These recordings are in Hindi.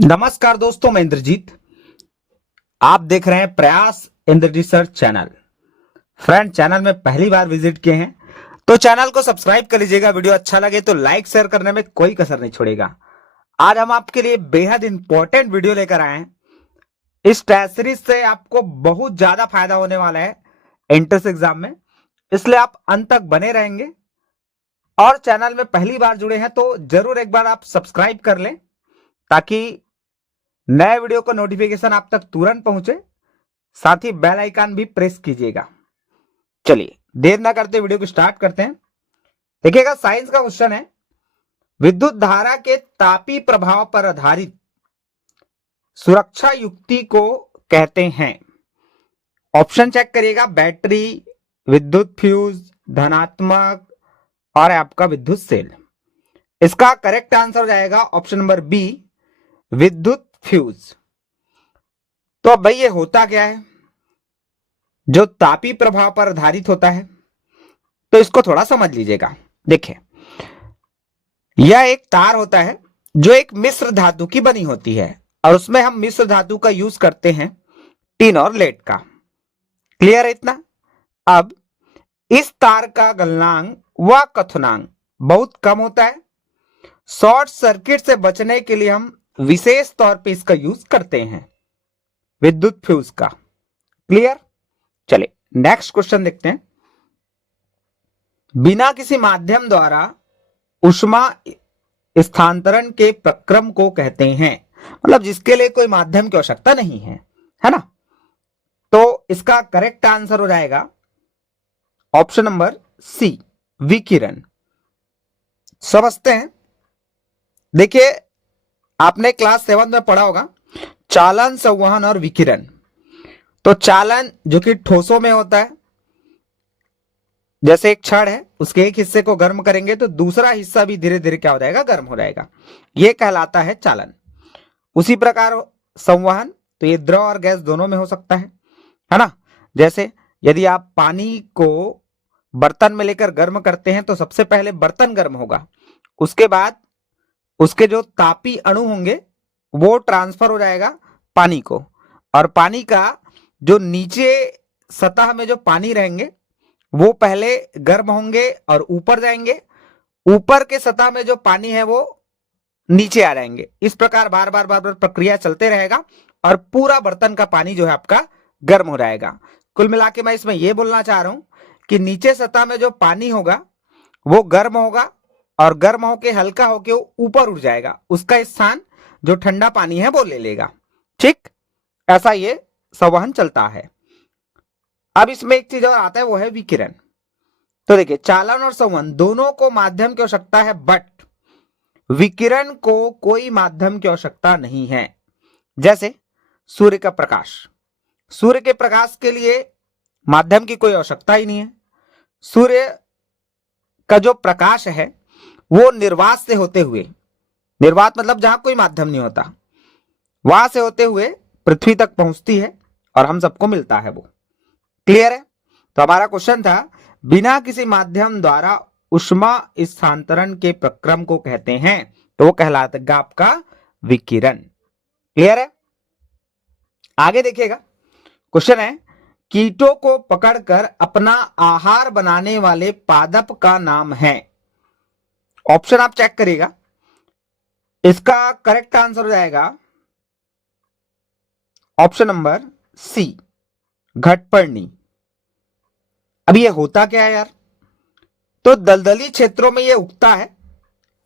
नमस्कार दोस्तों, मैं इंद्रजीत। आप देख रहे हैं Prayas Indrajeet sir channel. Friend, चैनल में पहली बार विजिट किए हैं तो चैनल को सब्सक्राइब कर लीजिएगा। वीडियो अच्छा लगे तो लाइक शेयर करने में कोई कसर नहीं छोड़ेगा। आज हम आपके लिए बेहद इंपॉर्टेंट वीडियो लेकर आए हैं। इस टेस्ट सीरीज से आपको बहुत ज्यादा फायदा होने वाला है एंट्रेंस एग्जाम में, इसलिए आप अंत तक बने रहेंगे। और चैनल में पहली बार जुड़े हैं तो जरूर एक बार आप सब्सक्राइब कर लें ताकि नए वीडियो का नोटिफिकेशन आप तक तुरंत पहुंचे। साथ ही बेल आइकन भी प्रेस कीजिएगा। चलिए देर ना करते वीडियो को स्टार्ट करते हैं। देखिएगा, साइंस का क्वेश्चन है, विद्युत धारा के तापी प्रभाव पर आधारित सुरक्षा युक्ति को कहते हैं। ऑप्शन चेक करिएगा, बैटरी, विद्युत फ्यूज, धनात्मक और आपका विद्युत सेल। इसका करेक्ट आंसर हो जाएगा ऑप्शन नंबर बी, विद्युत फ्यूज। तो अब भाई ये होता क्या है जो तापी प्रभाव पर आधारित होता है, तो इसको थोड़ा समझ लीजिएगा। देखिए, यह एक तार होता है जो एक मिश्र धातु की बनी होती है और उसमें हम मिश्र धातु का यूज करते हैं टिन और लेड का। क्लियर है इतना? अब इस तार का गलनांक व कथनांक बहुत कम होता है। शॉर्ट सर्किट से बचने के लिए हम विशेष तौर पे इसका यूज करते हैं, विद्युत फ्यूज का। क्लियर? चलिए नेक्स्ट क्वेश्चन देखते हैं। बिना किसी माध्यम द्वारा ऊष्मा स्थानांतरण के प्रक्रम को कहते हैं, मतलब जिसके लिए कोई माध्यम की आवश्यकता नहीं है ना। तो इसका करेक्ट आंसर हो जाएगा ऑप्शन नंबर सी, विकिरण। समझते हैं। देखिए, आपने क्लास 7 में पढ़ा होगा चालन, संवहन और विकिरण। तो चालन जो कि ठोसों में होता है, जैसे एक छड़ है, उसके एक हिस्से को गर्म करेंगे तो दूसरा हिस्सा भी धीरे धीरे क्या हो जाएगा, गर्म हो जाएगा। यह कहलाता है चालन। उसी प्रकार संवहन, तो ये द्रव और गैस दोनों में हो सकता है ना। जैसे यदि आप पानी को बर्तन में लेकर गर्म करते हैं तो सबसे पहले बर्तन गर्म होगा, उसके बाद उसके जो तापी अणु होंगे वो ट्रांसफर हो जाएगा पानी को, और पानी का जो नीचे सतह में जो पानी रहेंगे वो पहले गर्म होंगे और ऊपर जाएंगे, ऊपर के सतह में जो पानी है वो नीचे आ जाएंगे। इस प्रकार बार बार प्रक्रिया चलते रहेगा और पूरा बर्तन का पानी जो है आपका गर्म हो जाएगा। कुल मिला के मैं इसमें यह बोलना चाह रहा हूं कि नीचे सतह में जो पानी होगा वो गर्म होगा और गर्म होके हल्का होके ऊपर उठ जाएगा, उसका स्थान जो ठंडा पानी है वो ले लेगा। ठीक, ऐसा ये संवहन चलता है। अब इसमें एक चीज और आता है, वो है विकिरण। तो देखिए, चालन और संवहन दोनों को माध्यम की आवश्यकता है, बट विकिरण को कोई माध्यम की आवश्यकता नहीं है। जैसे सूर्य का प्रकाश, सूर्य के प्रकाश के लिए माध्यम की कोई आवश्यकता ही नहीं है। सूर्य का जो प्रकाश है वो निर्वात से होते हुए, निर्वात मतलब जहां कोई माध्यम नहीं होता, वहां से होते हुए पृथ्वी तक पहुंचती है और हम सबको मिलता है वो। क्लियर है? तो हमारा क्वेश्चन था, बिना किसी माध्यम द्वारा ऊष्मा स्थानांतरण के प्रक्रम को कहते हैं, तो वो कहलाता आपका विकिरण। क्लियर है? आगे देखिएगा, क्वेश्चन है, कीटों को पकड़कर अपना आहार बनाने वाले पादप का नाम है। ऑप्शन आप चेक करिएगा। इसका करेक्ट आंसर हो जाएगा ऑप्शन नंबर सी, घटपर्णी। अब ये होता क्या है यार? तो दलदली क्षेत्रों में ये उगता है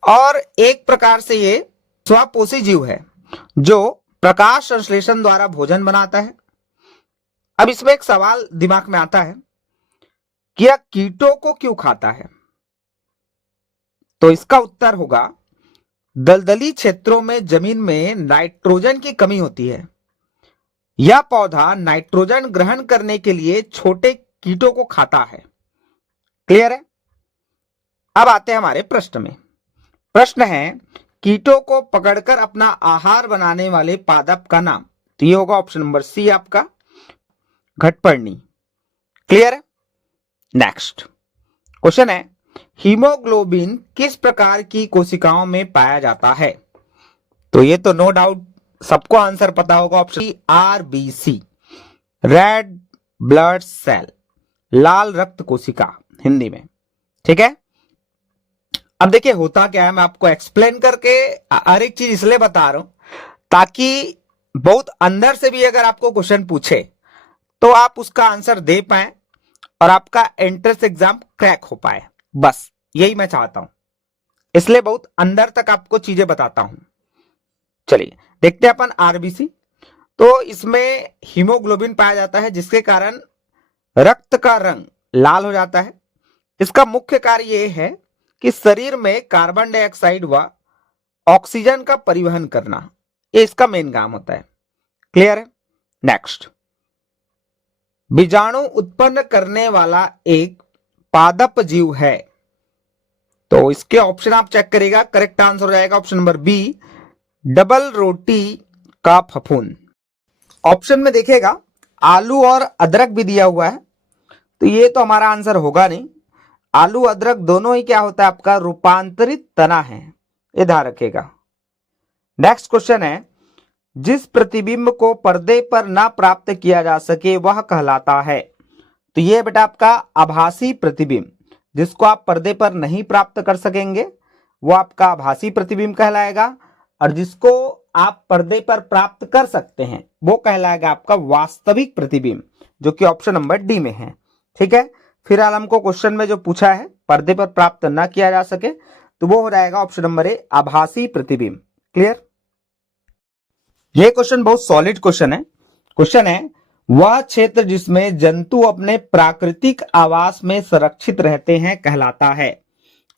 और एक प्रकार से ये स्वपोषी जीव है जो प्रकाश संश्लेषण द्वारा भोजन बनाता है। अब इसमें एक सवाल दिमाग में आता है कि यह कीटों को क्यों खाता है? तो इसका उत्तर होगा, दलदली क्षेत्रों में जमीन में नाइट्रोजन की कमी होती है। यह पौधा नाइट्रोजन ग्रहण करने के लिए छोटे कीटों को खाता है। क्लियर है? अब आते हैं हमारे प्रश्न में। प्रश्न है, कीटों को पकड़कर अपना आहार बनाने वाले पादप का नाम। तो ये होगा ऑप्शन नंबर सी आपका, घटपर्णी। क्लियर है? नेक्स्ट क्वेश्चन है, हीमोग्लोबिन किस प्रकार की कोशिकाओं में पाया जाता है? तो ये तो नो डाउट सबको आंसर पता होगा option RBC, red blood cell, लाल रक्त कोशिका हिंदी में। ठीक है, अब देखिए होता क्या है, मैं आपको एक्सप्लेन करके हर एक चीज इसलिए बता रहा हूं ताकि बहुत अंदर से भी अगर आपको क्वेश्चन पूछे तो आप उसका आंसर दे पाए और आपका एंट्रेंस एग्जाम क्रैक हो पाए, बस यही मैं चाहता हूं, इसलिए बहुत अंदर तक आपको चीजें बताता हूं। चलिए देखते हैं अपन आरबीसी। तो इसमें हीमोग्लोबिन पाया जाता है जिसके कारण रक्त का रंग लाल हो जाता है। इसका मुख्य कार्य यह है कि शरीर में कार्बन डाइऑक्साइड व ऑक्सीजन का परिवहन करना, ये इसका मेन काम होता है। क्लियर है? नेक्स्ट, बीजाणु उत्पन्न करने वाला एक पादप जीव है। तो इसके ऑप्शन आप चेक करिएगा, करेक्ट आंसर हो जाएगा ऑप्शन नंबर बी, डबल रोटी का फफूंद। ऑप्शन में देखिएगा आलू और अदरक भी दिया हुआ है, तो ये तो हमारा आंसर होगा नहीं। आलू अदरक दोनों ही क्या होता है आपका, रूपांतरित तना है, ये ध्यान रखिएगा। नेक्स्ट क्वेश्चन है, जिस प्रतिबिंब को पर्दे पर ना प्राप्त किया जा सके वह कहलाता है। तो ये बेटा आपका आभासी प्रतिबिंब, जिसको आप पर्दे पर नहीं प्राप्त कर सकेंगे वो आपका आभासी प्रतिबिंब कहलाएगा, और जिसको आप पर्दे पर प्राप्त कर सकते हैं वो कहलाएगा आपका वास्तविक प्रतिबिंब, जो कि ऑप्शन नंबर डी में है। ठीक है, फिलहाल हमको क्वेश्चन में जो पूछा है पर्दे पर प्राप्त ना किया जा सके, तो वो हो जाएगा ऑप्शन नंबर ए, आभासी प्रतिबिंब। क्लियर? ये क्वेश्चन बहुत सॉलिड क्वेश्चन है। क्वेश्चन है, वह क्षेत्र जिसमें जंतु अपने प्राकृतिक आवास में सुरक्षित रहते हैं कहलाता है।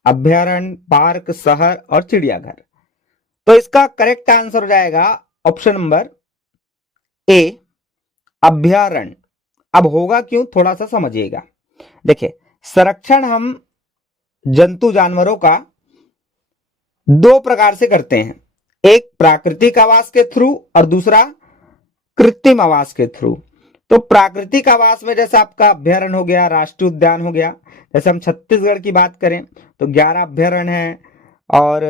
अभ्यारण्य, पार्क, शहर और चिड़ियाघर। तो इसका करेक्ट आंसर हो जाएगा ऑप्शन नंबर ए, अभ्यारण्य। अब होगा क्यों, थोड़ा सा समझिएगा। देखिए, संरक्षण हम जंतु जानवरों का दो प्रकार से करते हैं, एक प्राकृतिक आवास के थ्रू और दूसरा कृत्रिम आवास के थ्रू। तो प्राकृतिक आवास में जैसे आपका अभ्यारण्य हो गया, राष्ट्रीय उद्यान हो गया, जैसे हम छत्तीसगढ़ की बात करें तो 11 अभ्यारण्य है और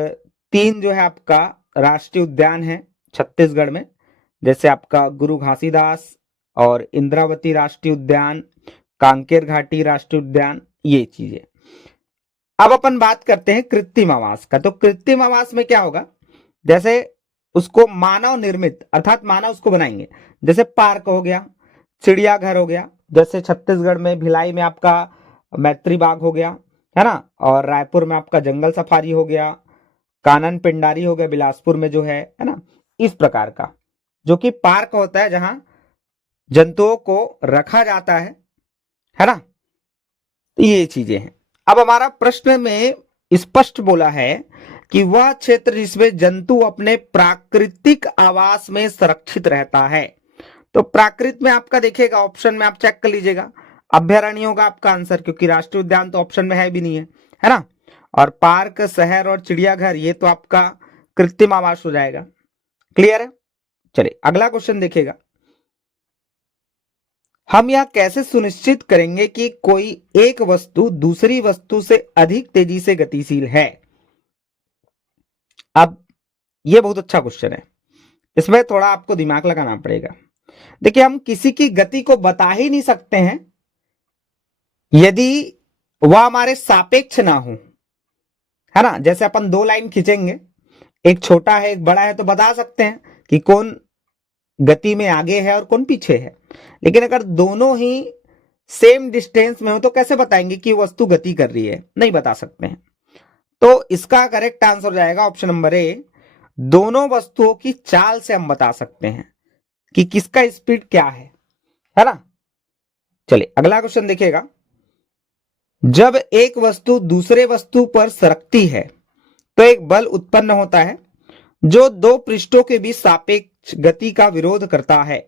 3 जो है आपका राष्ट्रीय उद्यान है छत्तीसगढ़ में, जैसे आपका गुरु घासीदास और इंद्रावती राष्ट्रीय उद्यान, कांकेर घाटी राष्ट्रीय उद्यान, ये चीजें। अब अपन बात करते हैं कृत्रिम आवास का। तो कृत्रिम आवास में क्या होगा, जैसे उसको मानव निर्मित, अर्थात मानव उसको बनाएंगे, जैसे पार्क हो गया, चिड़ियाघर हो गया, जैसे छत्तीसगढ़ में भिलाई में आपका मैत्री बाग हो गया, है ना, और रायपुर में आपका जंगल सफारी हो गया, कानन पिंडारी हो गया बिलासपुर में जो है ना, इस प्रकार का जो कि पार्क होता है जहां जंतुओं को रखा जाता है ना। तो ये चीजें हैं। अब हमारा प्रश्न में स्पष्ट बोला है कि वह क्षेत्र जिसमें जंतु अपने प्राकृतिक आवास में सुरक्षित रहता है। तो प्राकृत में आपका देखिएगा ऑप्शन में आप चेक कर लीजिएगा, अभ्यारण्य होगा आपका आंसर, क्योंकि राष्ट्रीय उद्यान तो ऑप्शन में है भी नहीं है ना। और पार्क, शहर और चिड़ियाघर ये तो आपका कृत्रिम आवास हो जाएगा। क्लियर है? चलिए अगला क्वेश्चन देखिएगा, हम यह कैसे सुनिश्चित करेंगे कि कोई एक वस्तु दूसरी वस्तु से अधिक तेजी से गतिशील है। अब यह बहुत अच्छा क्वेश्चन है, इसमें थोड़ा आपको दिमाग लगाना पड़ेगा। देखिए, हम किसी की गति को बता ही नहीं सकते हैं यदि वह हमारे सापेक्ष ना हो, है ना। जैसे अपन 2 लाइन खींचेंगे, एक छोटा है एक बड़ा है, तो बता सकते हैं कि कौन गति में आगे है और कौन पीछे है। लेकिन अगर दोनों ही सेम डिस्टेंस में हो तो कैसे बताएंगे कि वस्तु गति कर रही है, नहीं बता सकते हैं। तो इसका करेक्ट आंसर हो जाएगा ऑप्शन नंबर ए, दोनों वस्तुओं की चाल से हम बता सकते हैं कि किसका स्पीड क्या है ना। चलिए अगला क्वेश्चन देखिएगा, जब एक वस्तु दूसरे वस्तु पर सरकती है तो एक बल उत्पन्न होता है जो 2 पृष्ठों के बीच सापेक्ष गति का विरोध करता है,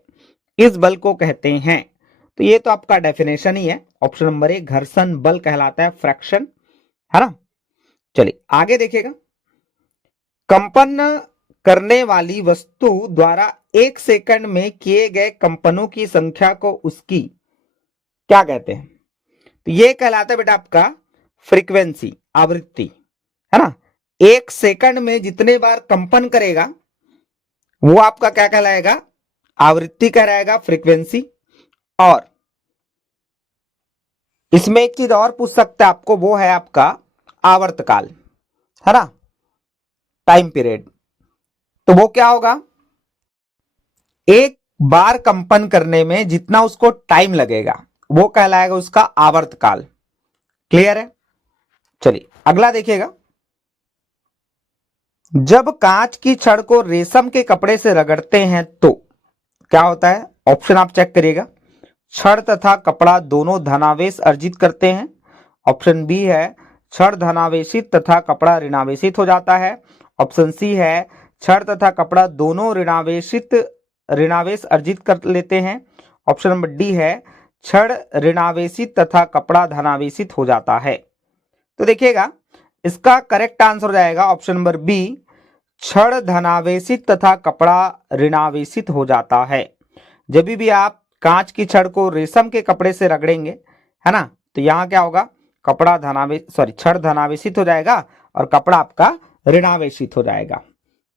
इस बल को कहते हैं। तो ये तो आपका डेफिनेशन ही है, ऑप्शन नंबर ए, घर्षण बल कहलाता है, फ्रैक्शन, है ना। चलिए आगे देखिएगा, कंपन करने वाली वस्तु द्वारा 1 सेकंड में किए गए कंपनों की संख्या को उसकी क्या कहते हैं। तो ये कहलाता है बेटा आपका फ्रीक्वेंसी, आवृत्ति, है ना। 1 सेकंड में जितने बार कंपन करेगा वो आपका क्या कहलाएगा, आवृत्ति कहलाएगा, फ्रीक्वेंसी। और इसमें एक चीज और पूछ सकते हैं आपको, वो है आपका आवर्तकाल, है ना, टाइम पीरियड। तो वो क्या होगा, एक बार कंपन करने में जितना उसको टाइम लगेगा वो कहलाएगा उसका आवर्तकाल। क्लियर है? चलिए अगला देखिएगा। जब कांच की छड़ को रेशम के कपड़े से रगड़ते हैं तो क्या होता है? ऑप्शन आप चेक करिएगा। छड़ तथा कपड़ा दोनों धनावेश अर्जित करते हैं। ऑप्शन बी है छड़ धनावेशित तथा कपड़ा ऋणावेशित हो जाता है। ऑप्शन सी है छड़ तथा कपड़ा दोनों ऋणावेश अर्जित कर लेते हैं। ऑप्शन नंबर डी है छड़ ऋणावेशित तथा कपड़ा धनावेशित हो जाता है। तो देखिएगा इसका करेक्ट आंसर हो जाएगा ऑप्शन नंबर बी, छड़ धनावेशित तथा कपड़ा ऋणावेशित हो जाता है। जब भी आप कांच की छड़ को रेशम के कपड़े से रगड़ेंगे, है ना, तो यहां क्या होगा, छड़ धनावेशित हो जाएगा और कपड़ा आपका ऋणावेशित हो जाएगा।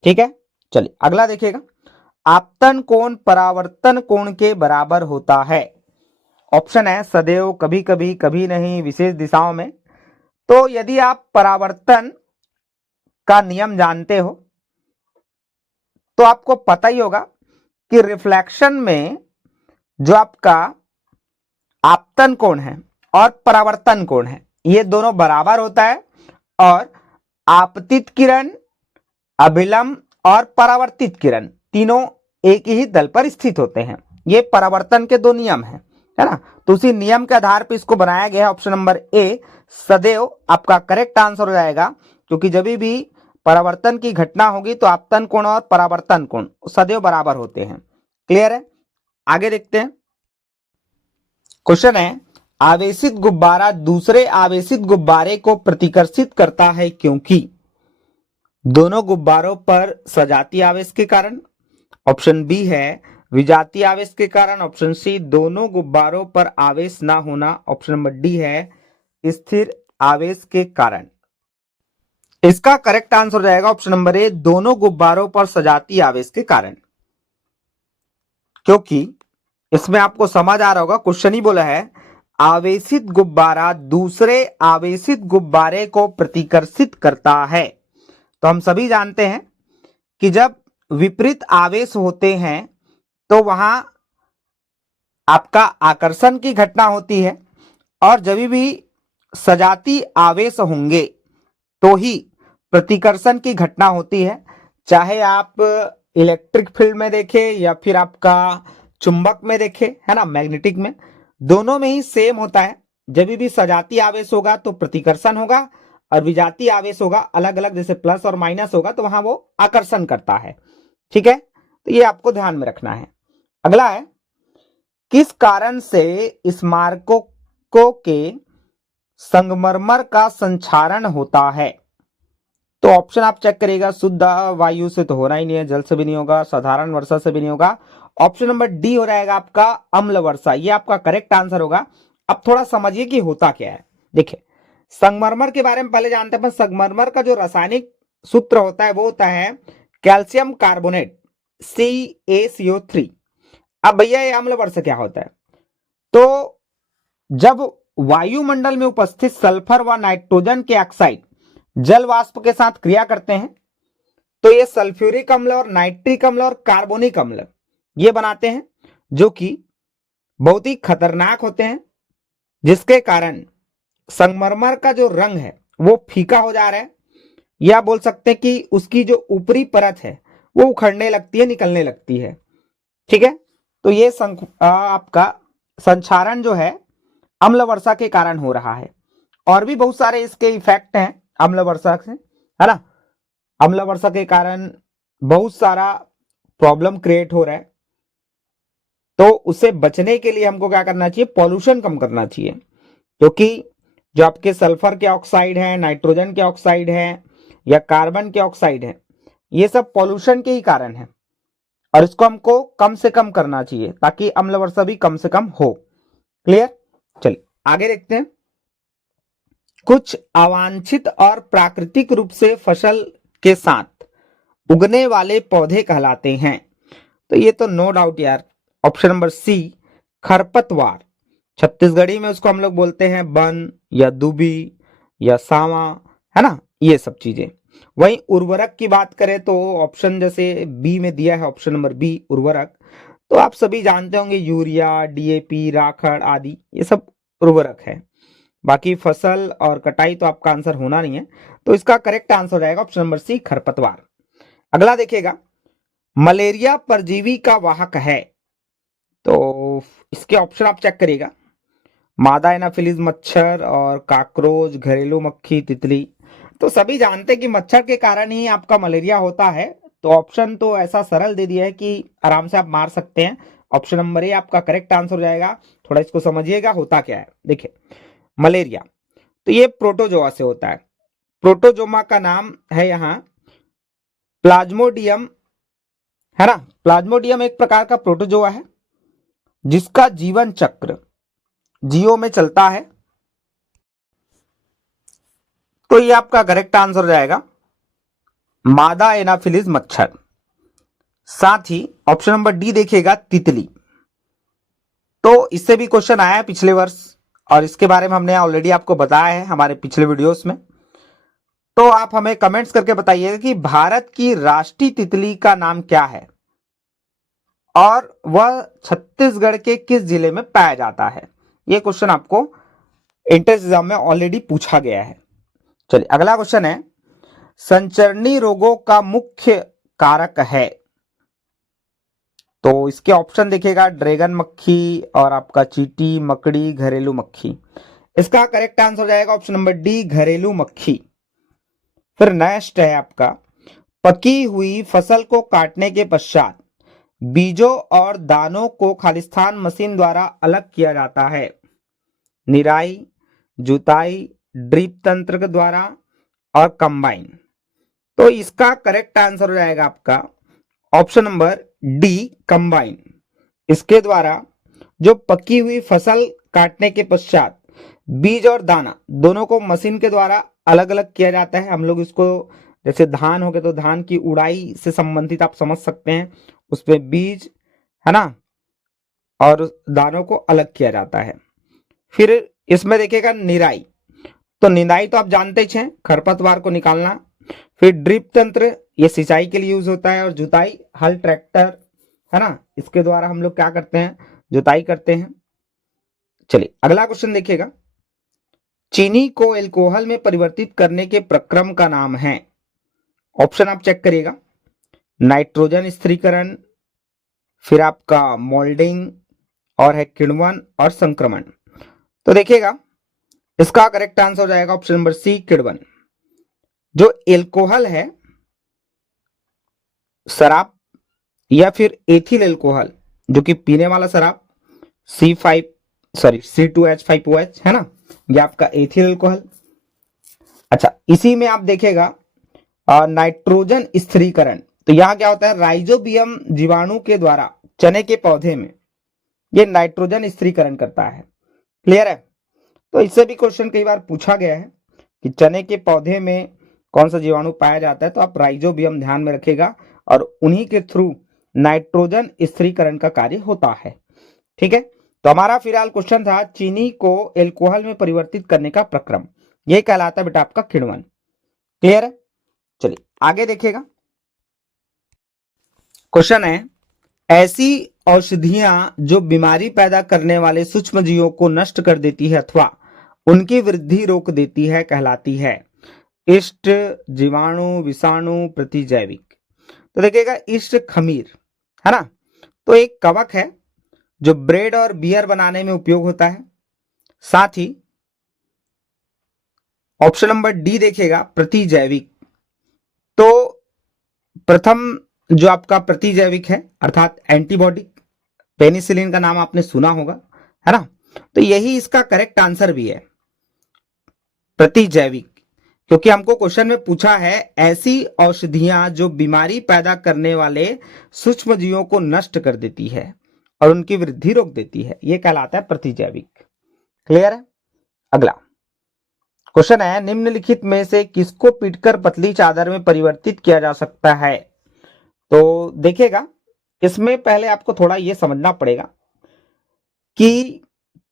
ठीक है, चलिए अगला देखिएगा। आपतन कोण परावर्तन कोण के बराबर होता है। ऑप्शन है सदैव, कभी कभी, कभी नहीं, विशेष दिशाओं में। तो यदि आप परावर्तन का नियम जानते हो तो आपको पता ही होगा कि रिफ्लेक्शन में जो आपका आपतन कोण है और परावर्तन कोण है ये दोनों बराबर होता है, और आपतित किरण, अभिलंब और परावर्तित किरण तीनों एक ही तल पर स्थित होते हैं। ये परावर्तन के दो नियम हैं, है ना। तो उसी नियम के आधार पर इसको बनाया गया है। ऑप्शन नंबर ए सदैव आपका करेक्ट आंसर हो जाएगा, क्योंकि जब भी परावर्तन की घटना होगी तो आपतन कोण और परावर्तन कोण सदैव बराबर होते हैं। क्लियर है? आगे देखते हैं। क्वेश्चन है आवेशित गुब्बारा दूसरे आवेशित गुब्बारे को प्रतिकर्षित करता है क्योंकि दोनों गुब्बारों पर सजातीय आवेश के कारण। ऑप्शन बी है विजातीय आवेश के कारण। ऑप्शन सी दोनों गुब्बारों पर आवेश ना होना। ऑप्शन नंबर डी है स्थिर आवेश के कारण। इसका करेक्ट आंसर हो जाएगा ऑप्शन नंबर ए, दोनों गुब्बारों पर सजातीय आवेश के कारण। क्योंकि इसमें आपको समझ आ रहा होगा, क्वेश्चन ही बोला है आवेशित गुब्बारा दूसरे आवेशित गुब्बारे को प्रतिकर्षित करता है। तो हम सभी जानते हैं कि जब विपरीत आवेश होते हैं तो वहां आपका आकर्षण की घटना होती है, और जब भी सजातीय आवेश होंगे तो ही प्रतिकर्षण की घटना होती है। चाहे आप इलेक्ट्रिक फील्ड में देखें या फिर आपका चुंबक में देखें, है ना, मैग्नेटिक में, दोनों में ही सेम होता है। जब भी सजातीय आवेश होगा तो प्रतिकर्षण होगा, और विजातीय आवेश होगा अलग अलग, जैसे प्लस और माइनस होगा तो वहां वो आकर्षण करता है। ठीक है, तो ये आपको ध्यान में रखना है। अगला है किस कारण से स्मारकों के संगमरमर का संक्षारण होता है? तो ऑप्शन आप चेक करिएगा। शुद्ध वायु से तो होना ही नहीं है, जल से भी नहीं होगा, साधारण वर्षा से भी नहीं होगा। ऑप्शन नंबर डी हो जाएगा आपका अम्ल वर्षा, ये आपका करेक्ट आंसर होगा। अब थोड़ा समझिए कि होता क्या है। देखिए संगमरमर के बारे में पहले जानते हैं। संगमरमर का जो रासायनिक सूत्र होता है वो होता है कैल्शियम कार्बोनेट CaCO3। अब भैया ये अम्ल वर्षा क्या होता है? तो जब वायुमंडल में उपस्थित सल्फर व नाइट्रोजन के ऑक्साइड जल वाष्प के साथ क्रिया करते हैं तो ये सल्फ्यूरिक अम्ल और नाइट्रिक अम्ल और कार्बोनिक अम्ल ये बनाते हैं, जो कि बहुत ही खतरनाक होते हैं, जिसके कारण संगमरमर का जो रंग है वो फीका हो जा रहा है, या बोल सकते हैं कि उसकी जो ऊपरी परत है वो उखड़ने लगती है, निकलने लगती है। ठीक है, तो ये आपका संक्षारण जो है अम्ल वर्षा के कारण हो रहा है। और भी बहुत सारे इसके इफेक्ट हैं अम्ल वर्षा से, है ना। अम्ल वर्षा के कारण बहुत सारा प्रॉब्लम क्रिएट हो रहा है, तो उससे बचने के लिए हमको क्या करना चाहिए? पॉल्यूशन कम करना चाहिए, क्योंकि जो आपके सल्फर के ऑक्साइड है, नाइट्रोजन के ऑक्साइड है या कार्बन के ऑक्साइड है, ये सब पॉल्यूशन के ही कारण है, और इसको हमको कम से कम करना चाहिए ताकि अम्ल वर्षा भी कम से कम हो। क्लियर? चलिए आगे देखते हैं। कुछ अवांछित और प्राकृतिक रूप से फसल के साथ उगने वाले पौधे कहलाते हैं? तो ये तो नो डाउट यार, ऑप्शन नंबर सी खरपतवार। छत्तीसगढ़ी में उसको हम लोग बोलते हैं बन या दुबी या सावा, है ना, ये सब चीजें। वहीं उर्वरक की बात करें तो ऑप्शन जैसे बी में दिया है, ऑप्शन नंबर बी उर्वरक, तो आप सभी जानते होंगे यूरिया, डीएपी, राखड़ आदि ये सब उर्वरक है। बाकी फसल और कटाई तो आपका आंसर होना नहीं है, तो इसका करेक्ट आंसर हो जाएगा ऑप्शन नंबर सी खरपतवार। अगला देखिएगा, मलेरिया परजीवी का वाहक है, तो इसके ऑप्शन आप चेक करिएगा, मादा एनाफिलीज मच्छर और काकरोच, घरेलू मक्खी, तितली। तो सभी जानते हैं कि मच्छर के कारण ही आपका मलेरिया होता है, तो ऑप्शन तो ऐसा सरल दे दिया है कि आराम से आप मार सकते हैं। ऑप्शन नंबर ए आपका करेक्ट आंसर हो जाएगा। थोड़ा इसको समझिएगा होता क्या है। देखिए मलेरिया तो ये प्रोटोजोआ से होता है। प्रोटोजोमा का नाम है यहाँ प्लाज्मोडियम, है ना। प्लाज्मोडियम एक प्रकार का प्रोटोजोआ है जिसका जीवन चक्र जियो में चलता है। तो ये आपका करेक्ट आंसर हो जाएगा मादा एनाफिलीज मच्छर। साथ ही ऑप्शन नंबर डी देखिएगा तितली, तो इससे भी क्वेश्चन आया है पिछले वर्ष और इसके बारे में हमने ऑलरेडी आपको बताया है हमारे पिछले वीडियोस में। तो आप हमें कमेंट्स करके बताइएगा कि भारत की राष्ट्रीय तितली का नाम क्या है और वह छत्तीसगढ़ के किस जिले में पाया जाता है। यह क्वेश्चन आपको एंट्रेंस एग्जाम में ऑलरेडी पूछा गया है। चलिए अगला क्वेश्चन है, संचरणी रोगों का मुख्य कारक है, तो इसके ऑप्शन देखिएगा ड्रैगन मक्खी और आपका चींटी, मकड़ी, घरेलू मक्खी। इसका करेक्ट आंसर हो जाएगा ऑप्शन नंबर डी घरेलू मक्खी। फिर नेक्स्ट है आपका, पकी हुई फसल को काटने के पश्चात बीजों और दानों को खालिस्तान मशीन द्वारा अलग किया जाता है, निराई, जुताई, ड्रिप तंत्र के द्वारा और कंबाइन। तो इसका करेक्ट आंसर हो जाएगा आपका ऑप्शन नंबर डी कंबाइन। इसके द्वारा जो पकी हुई फसल काटने के पश्चात बीज और दाना दोनों को मशीन के द्वारा अलग अलग किया जाता है। हम लोग इसको जैसे धान हो गए तो धान की उड़ाई से संबंधित आप समझ सकते हैं, उसमें बीज, है ना, और दानों को अलग किया जाता है। फिर इसमें देखिएगा निराई, तो निराई तो आप जानते ही हैं खरपतवार को निकालना। फिर ड्रिप तंत्र ये सिंचाई के लिए यूज होता है, और जुताई हल ट्रैक्टर, है ना, इसके द्वारा हम लोग क्या करते हैं जुताई करते हैं। चलिए अगला क्वेश्चन देखिएगा, चीनी को एल्कोहल में परिवर्तित करने के प्रक्रम का नाम है। ऑप्शन आप चेक करिएगा, नाइट्रोजन स्थिरीकरण, फिर आपका मोल्डिंग, और है किण्वन और संक्रमण। तो देखिएगा इसका करेक्ट आंसर हो जाएगा ऑप्शन नंबर सी किण्वन। जो एल्कोहल है शराब या फिर एथिल एल्कोहल जो कि पीने वाला शराब C2H5OH है ना, ये आपका एथिल एल्कोहल। अच्छा इसी में आप देखेगा नाइट्रोजन स्थिरीकरण, तो यहां क्या होता है राइजोबियम जीवाणु के द्वारा चने के पौधे में ये नाइट्रोजन स्थिरीकरण करता है। क्लियर है। तो इससे भी क्वेश्चन कई बार पूछा गया है कि चने के पौधे में कौन सा जीवाणु पाया जाता है, तो आप राइजोबियम ध्यान में रखिएगा और उन्हीं के थ्रू नाइट्रोजन स्थिरीकरण का कार्य होता है। ठीक है, तो हमारा फिलहाल क्वेश्चन था चीनी को एल्कोहल में परिवर्तित करने का प्रक्रम, यह कहलाता है बेटा आपका किण्वन। क्लियर है। चलिए आगे देखिएगा, क्वेश्चन है ऐसी औषधियां जो बीमारी पैदा करने वाले सूक्ष्म जीवों को नष्ट कर देती है अथवा उनकी वृद्धि रोक देती है कहलाती है। इष्ट, जीवाणु, विषाणु, प्रतिजैविक। तो देखिएगा इष्ट खमीर, है ना, तो एक कवक है जो ब्रेड और बियर बनाने में उपयोग होता है। साथ ही ऑप्शन नंबर डी देखिएगा प्रतिजैविक, तो प्रथम जो आपका प्रतिजैविक है अर्थात एंटीबॉडी, पेनिसिलिन का नाम आपने सुना होगा, है ना, तो यही इसका करेक्ट आंसर भी है प्रतिजैविक, क्योंकि हमको क्वेश्चन में पूछा है ऐसी औषधियां जो बीमारी पैदा करने वाले सूक्ष्म जीवों को नष्ट कर देती है और उनकी वृद्धि रोक देती है, यह कहलाता है प्रतिजैविक। क्लियर है। अगला क्वेश्चन है निम्नलिखित में से किसको पीटकर पतली चादर में परिवर्तित किया जा सकता है। तो देखिएगा, इसमें पहले आपको थोड़ा ये समझना पड़ेगा कि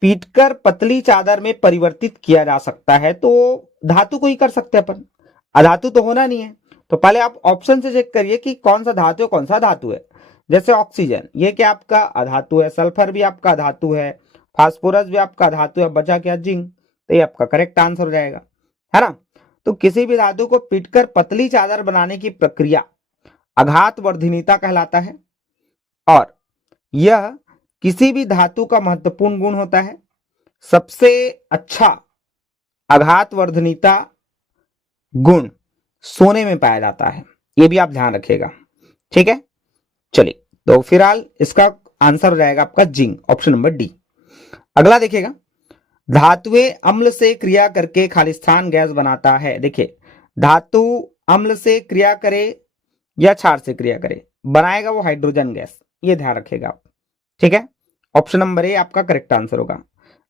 पीटकर पतली चादर में परिवर्तित किया जा सकता है, तो धातु को ही कर सकते हैं अपन, अधातु तो होना नहीं है। तो पहले आप ऑप्शन से चेक करिए कि कौन सा धातु है, कौन सा धातु है। जैसे ऑक्सीजन, ये क्या आपका अधातु है, सल्फर भी आपका धातु है, फास्फोरस भी आपका धातु है, बचा क्या जिंक, तो ये आपका करेक्ट आंसर हो जाएगा, है ना। तो किसी भी धातु को पीटकर पतली चादर बनाने की प्रक्रिया आघात वर्धनीयता कहलाता है, और यह किसी भी धातु का महत्वपूर्ण गुण होता है। सबसे अच्छा आघात वर्धनीयता गुण सोने में पाया जाता है, ये भी आप ध्यान रखिएगा, ठीक है। चलिए, तो फिलहाल इसका आंसर हो जाएगा आपका जिंक, ऑप्शन नंबर डी। अगला देखिएगा, धातुएं अम्ल से क्रिया करके खालिस्तान गैस बनाता है। देखिए, धातु अम्ल से क्रिया करे या क्षार से क्रिया करे, बनाएगा वो हाइड्रोजन गैस, ये ध्यान रखिएगा आप, ठीक है। ऑप्शन नंबर ए आपका करेक्ट आंसर होगा।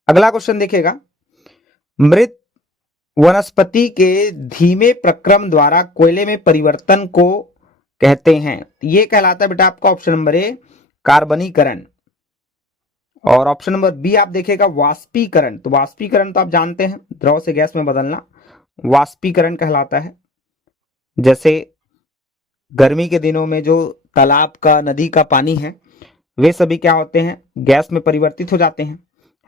अगला क्वेश्चन देखिएगा, मृत वनस्पति के धीमे प्रक्रम द्वारा कोयले में परिवर्तन को कहते हैं, ये कहलाता है बेटा आपका ऑप्शन नंबर ए कार्बनीकरण, और ऑप्शन नंबर बी आप देखिएगा वाष्पीकरण। तो वाष्पीकरण तो आप जानते हैं, द्रव से गैस में बदलना, वाष्पीकरण कहलाता है। जैसे गर्मी के दिनों में जो तालाब का, नदी का पानी है, वे सभी क्या होते हैं, गैस में परिवर्तित हो जाते हैं,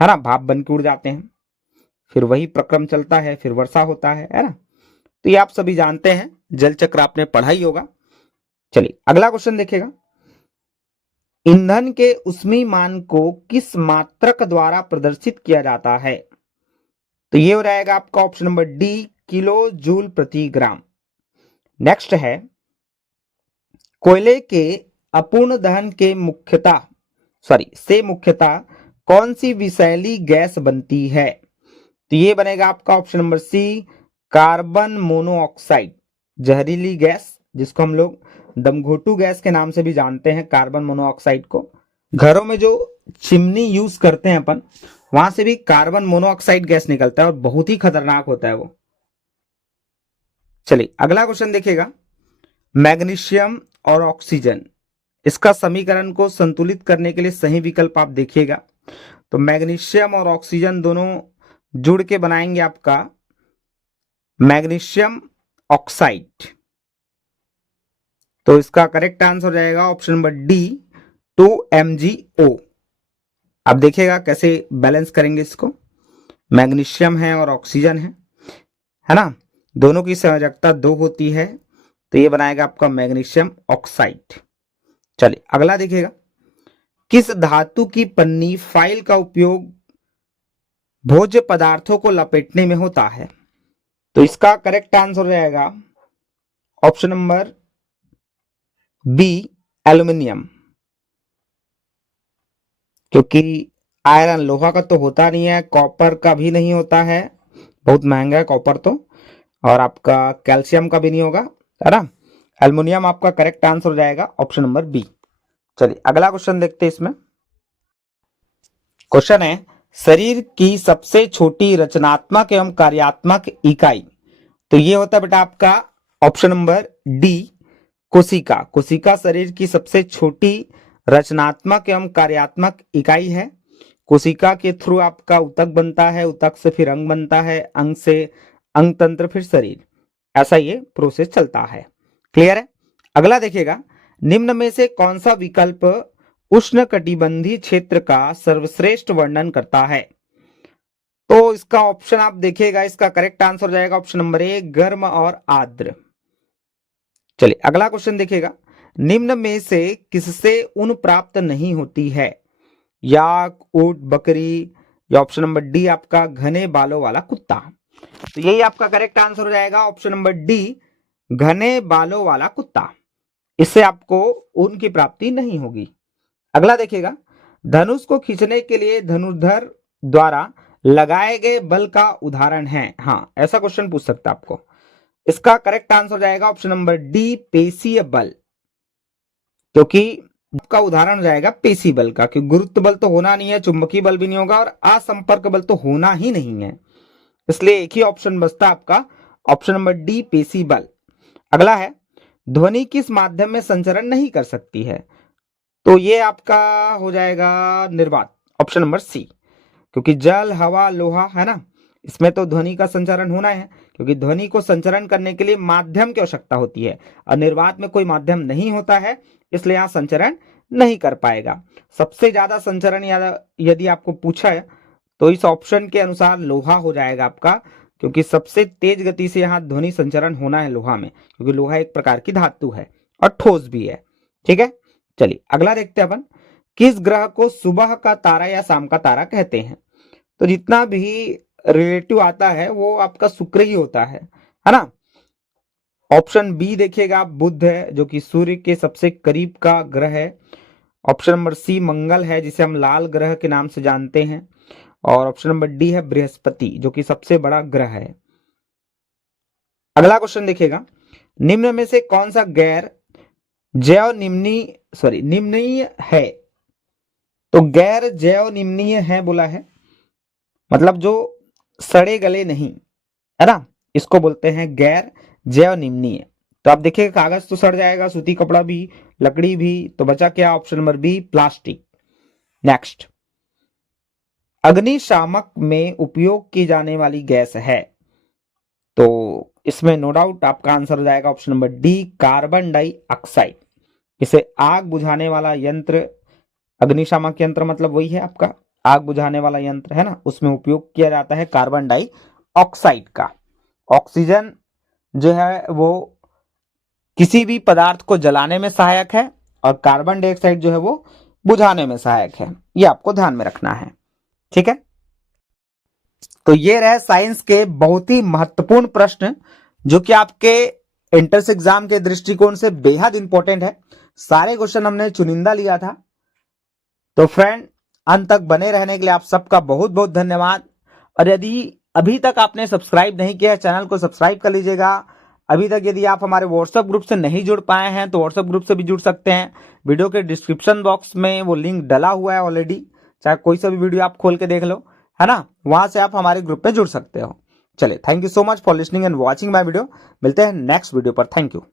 है ना, भाप बन के उड़ जाते हैं, फिर वही प्रक्रम चलता है, फिर वर्षा होता है ना। तो ये आप सभी जानते हैं, जल चक्र आपने पढ़ा ही होगा। चलिए, अगला क्वेश्चन देखिएगा, ईंधन के ऊष्मीय मान को किस मात्रक द्वारा प्रदर्शित किया जाता है, तो ये हो जाएगा आपका option number D kilo joule प्रति ग्राम। नेक्स्ट है, कोयले के अपूर्ण दहन के मुख्यतः कौन सी विषैली गैस बनती है, तो ये बनेगा आपका option number C carbon monoxide, जहरीली गैस, जिसको हम लोग दमघोटू गैस के नाम से भी जानते हैं, कार्बन मोनोऑक्साइड को। घरों में जो चिमनी यूज करते हैं अपन, वहां से भी कार्बन मोनोऑक्साइड गैस निकलता है और बहुत ही खतरनाक होता है वो। चलिए, अगला क्वेश्चन देखिएगा, मैग्नीशियम और ऑक्सीजन, इसका समीकरण को संतुलित करने के लिए सही विकल्प आप देखिएगा। तो मैग्नीशियम और ऑक्सीजन दोनों जुड़ के बनाएंगे आपका मैग्नीशियम ऑक्साइड, तो इसका करेक्ट आंसर हो जाएगा ऑप्शन नंबर डी 2MgO। आप देखिएगा कैसे बैलेंस करेंगे इसको, मैग्नीशियम है और ऑक्सीजन है ना, दोनों की संयोजकता 2 होती है, तो ये बनाएगा आपका मैग्नीशियम ऑक्साइड। चलिए, अगला देखिएगा, किस धातु की पन्नी फाइल का उपयोग भोज्य पदार्थों को लपेटने में होता है, तो इसका करेक्ट आंसर हो जाएगा ऑप्शन नंबर बी एल्यूमिनियम, क्योंकि आयरन लोहा का तो होता नहीं है, कॉपर का भी नहीं होता है, बहुत महंगा है कॉपर तो, और आपका कैल्शियम का भी नहीं होगा, है ना। एल्युमिनियम आपका करेक्ट आंसर हो जाएगा ऑप्शन नंबर बी। चलिए, अगला क्वेश्चन देखते हैं। इसमें क्वेश्चन है, शरीर की सबसे छोटी रचनात्मक एवं कार्यात्मक इकाई, तो ये होता है बेटा आपका ऑप्शन नंबर डी कोशिका। कोशिका शरीर की सबसे छोटी रचनात्मक एवं कार्यात्मक इकाई है। कोशिका के थ्रू आपका ऊतक बनता है, ऊतक से फिर अंग बनता है, अंग से अंग तंत्र, फिर शरीर, ऐसा ये प्रोसेस चलता है। क्लियर है। अगला देखिएगा, निम्न में से कौन सा विकल्प उष्णकटिबंधीय क्षेत्र का सर्वश्रेष्ठ वर्णन करता है, तो इसका ऑप्शन आप देखिएगा, इसका करेक्ट आंसर हो जाएगा ऑप्शन नंबर ए गर्म और आर्द्र। चलिए, अगला क्वेश्चन देखिएगा, निम्न में से किससे ऊन प्राप्त नहीं होती है, याक, ऊंट, बकरी, या ऑप्शन नंबर डी आपका घने बालों वाला कुत्ता। तो यही आपका करेक्ट आंसर हो जाएगा ऑप्शन नंबर डी घने बालों वाला कुत्ता, इससे आपको ऊन की प्राप्ति नहीं होगी। अगला देखिएगा, धनुष को खींचने के लिए धनुर्धर द्वारा लगाए गए बल का उदाहरण है। हाँ, ऐसा क्वेश्चन पूछ सकता है आपको। इसका करेक्ट आंसर हो जाएगा ऑप्शन नंबर डी पेशीय बल, क्योंकि का उदाहरण हो जाएगा पेशी बल का, क्योंकि गुरुत्व बल तो होना नहीं है, चुंबकीय बल भी नहीं होगा, और असंपर्क बल तो होना ही नहीं है, इसलिए एक ही ऑप्शन बचता आपका ऑप्शन नंबर डी पेशी बल। अगला है, ध्वनि किस माध्यम में संचरण नहीं कर सकती है? तो ये आपका हो जाएगा निर्वात, ऑप्शन नंबर सी। क्योंकि जल, हवा, लोहा है ना, इसमें तो ध्वनि का संचरण होना है, क्योंकि ध्वनि को संचरण करने के लिए माध्यम की आवश्यकता होती है और निर्वात में कोई माध्यम नहीं होता है, इसलिए यहां संचरण नहीं कर पाएगा। सबसे ज्यादा संचरण यदि आपको पूछा है तो इस ऑप्शन के अनुसार लोहा हो जाएगा आपका, क्योंकि सबसे तेज गति से यहाँ ध्वनि संचरण होना है लोहा में, क्योंकि लोहा एक प्रकार की धातु है और ठोस भी है। ठीक है, चलिए अगला देखते हैं अपन। किस ग्रह को सुबह का तारा या शाम का तारा कहते हैं? तो जितना भी रिलेटिव आता है वो आपका शुक्र ही होता है ना। ऑप्शन बी देखिएगा आप, बुध है जो कि सूर्य के सबसे करीब का ग्रह है। ऑप्शन नंबर सी मंगल है जिसे हम लाल ग्रह के नाम से जानते हैं। और ऑप्शन नंबर डी है बृहस्पति जो कि सबसे बड़ा ग्रह है। अगला क्वेश्चन देखिएगा, निम्न में से कौन सा गैर जैव निम्नीय है? तो गैर जैव निम्नीय है बोला है, मतलब जो सड़े गले नहीं, है ना, इसको बोलते हैं गैर जैव निम्नीय। तो आप देखिए कागज तो सड़ जाएगा, सूती कपड़ा भी, लकड़ी भी, तो बचा क्या? Option number B plastic. Next, अग्निशामक में उपयोग की जाने वाली गैस है, तो इसमें नो डाउट आपका आंसर हो जाएगा option number D carbon dioxide. इसे आग बुझाने वाला यंत्र, अग्निशामक यंत्र मतलब वही है आपका आग बुझाने वाला यंत्र है ना, उसमें उपयोग किया जाता है कार्बन डाइऑक्साइड का। ऑक्सीजन जो है वो किसी भी पदार्थ को जलाने में सहायक है और कार्बन डाइऑक्साइड जो है वो बुझाने में सहायक है, ये आपको ध्यान में रखना है। ठीक है, तो ये रहे साइंस के बहुत ही महत्वपूर्ण प्रश्न जो कि आपके एंट्रेंस एग्जाम के दृष्टिकोण से बेहद इंपॉर्टेंट है। सारे क्वेश्चन हमने चुनिंदा लिया था। तो फ्रेंड, अंत तक बने रहने के लिए आप सबका बहुत बहुत धन्यवाद। और यदि अभी तक आपने सब्सक्राइब नहीं किया है, चैनल को सब्सक्राइब कर लीजिएगा। अभी तक यदि आप हमारे व्हाट्सएप ग्रुप से नहीं जुड़ पाए हैं तो व्हाट्सएप ग्रुप से भी जुड़ सकते हैं। वीडियो के डिस्क्रिप्शन बॉक्स में वो लिंक डला हुआ है ऑलरेडी, चाहे कोई सा भी वीडियो आप खोल के देख लो, है ना, वहां से आप हमारे ग्रुप पे जुड़ सकते हो। चलिए, thank you so much for listening and watching my video. मिलते हैं नेक्स्ट वीडियो पर। Thank you.